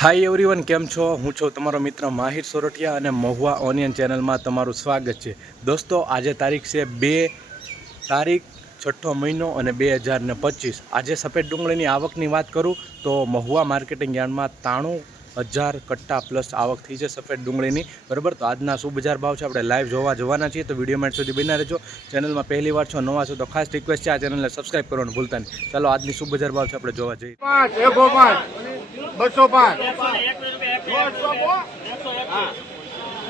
Hi everyone કેમ છો? હું છું તમારો મિત્ર માહિર સોરઠિયા અને મહુવા ઓનિયન ચેનલમાં તમારું સ્વાગત છે. દોસ્તો, આજે તારીખ છે બે તારીખ, છઠ્ઠો મહિનો અને બે હજાર ને પચીસ. આજે સફેદ ડુંગળીની આવકની વાત કરું તો મહુવા માર્કેટિંગ યાર્ડમાં તાણું હજાર કટ્ટા પ્લસ આવક થઈ છે સફેદ ડુંગળીની. બરાબર? તો આજના શું બજાર ભાવ છે. આપણે લાઈવ જોવા જવાના છીએ. તો વીડિયો મેટ સુધી બના રહેજો. ચેનલમાં પહેલી વાર છો, નવા છો, તો ખાસ રિક્વેસ્ટ છે આ ચેનલને સબસ્ક્રાઈબ કરવાનું ભૂલતા નહીં. ચાલો, આજની શું બજાર ભાવ છે, આપણે જોવા જઈએ. બસો પાંચ.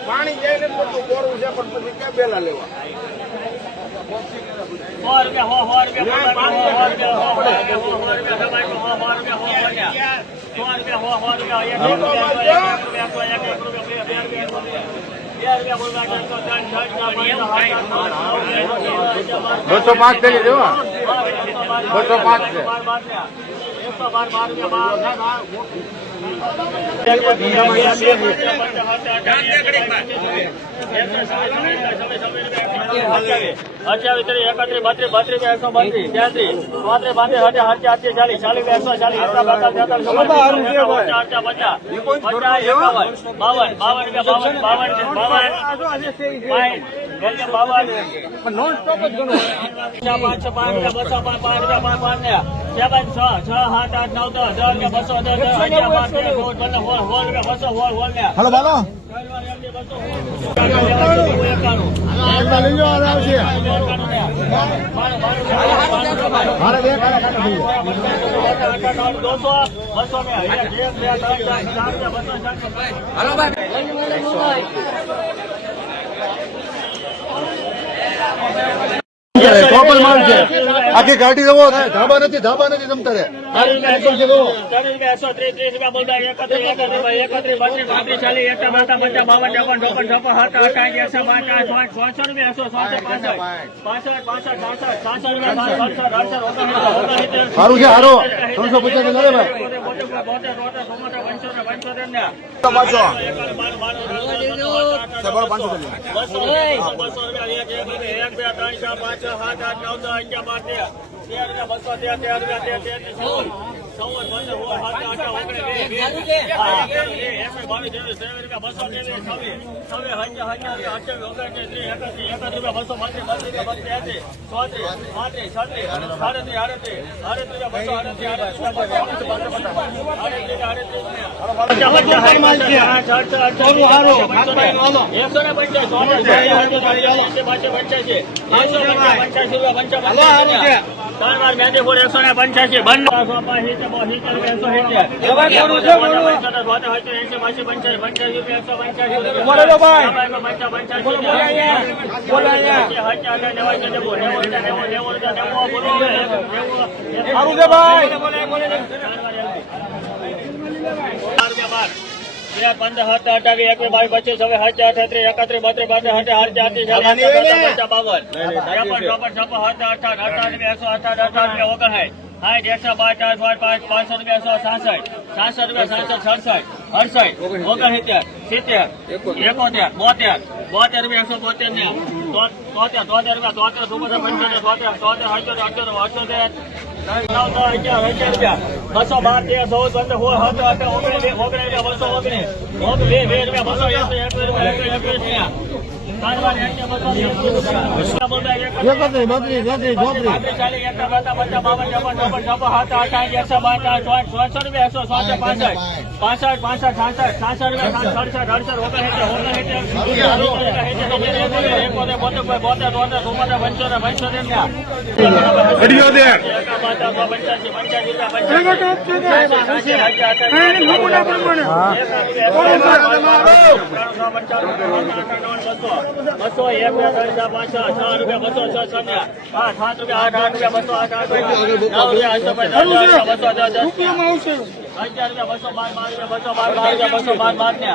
પાણી જઈને બધું કોરું છે પણ પછી ક્યાં બેલા લેવા? બસો પાંચ થઈ દેવા બસો પાંચ છે. અઠ્યાવીસ ત્રીસ એકત્રીસ બત્રીસ એકસો બત્રીસ ત્યાંત્રીસ ચોત્રીસ પાંત્રીસ હજાર હજાર આઠી ચાલીસ ચાલીસ એકસો ચાલીસ એકસો પચાસ પચાસ એકાવન બાવન બાવન બાવન. બાવન બાવન પાંચ પાંચ બસો પાંચ પાંચ રૂપિયા પાંચ પાંચ ને છ છ સાત આઠ નવ દસ દસ ને બસો દસ અગિયાર બસો સોળ ને હાલો બાલો. મારે બે કાળા કાઢો થઈ ગયા ટોપલ માલ છે આખી ગાડી જવો ધાબા નથી ધાબા નથી જુઓ. સારું છે હારો ત્રણસો પચાસ ના રે ભાઈ પાછો સભા પાંચસો કરી પંચ્યાસી બે પંદર સાત અઠાવી એકવીસ બાવીસ પચીસ હવે સાત અઠત્રીસ એકત્રીસ બત્રીસ બત્રીસ સાત આઠ ચારત્રીસ બાવન. છપ્પન ચોપન છપ્પન સાત અઠાઠ અઠાઠ એકસો અઠાઠ અઠાઠ ઓગણસાઠ. સાઠ એકસો પાંચ પાંચ પાંચ પાંચસો રૂપિયા એકસો સાસઠ. સાસઠ રૂપિયા સાસઠ સડસઠ. અડસઠ ઓગણસિત્તેર સિત્તેર એકોતેર બોતેર. બોતેર રૂપિયા એકસો બોતેર ને. તોતેર તોતેર રૂપિયા તોતેર સુપર પંચોતેર તોતેર તોતેર અઠ્યોતેર નવ અગિયાર અગિયાર રૂપિયા. બસો બાર તેર ચૌદ પંદર સોળ સત્તર અઢાર ઓગણીસ ઓગણીસ બસો બસો એકવીસ એકવીસ એકત્રીસ બત્રીસ તેત્રીસ ચોત્રીસ પાસઠ ચાલીસ, સાસઠ સાસઠ પાંસઠ, પાંસઠ, પાંસઠ, સડસઠ, અડસઠ, ઓગણસિત્તેર, બસો એક બે ત્રણ ચાર પાંચ છ છ રૂપિયા બસો છ છ ને આઠ સાત રૂપિયા આઠ આઠ રૂપિયા બસો આઠ આઠ રૂપિયા. નવ રૂપિયા બસો દસ દસ. રૂપિયા બસો બાર બાર રૂપિયા બસો બાર બાર રૂપિયા બસો બાર બાર ને.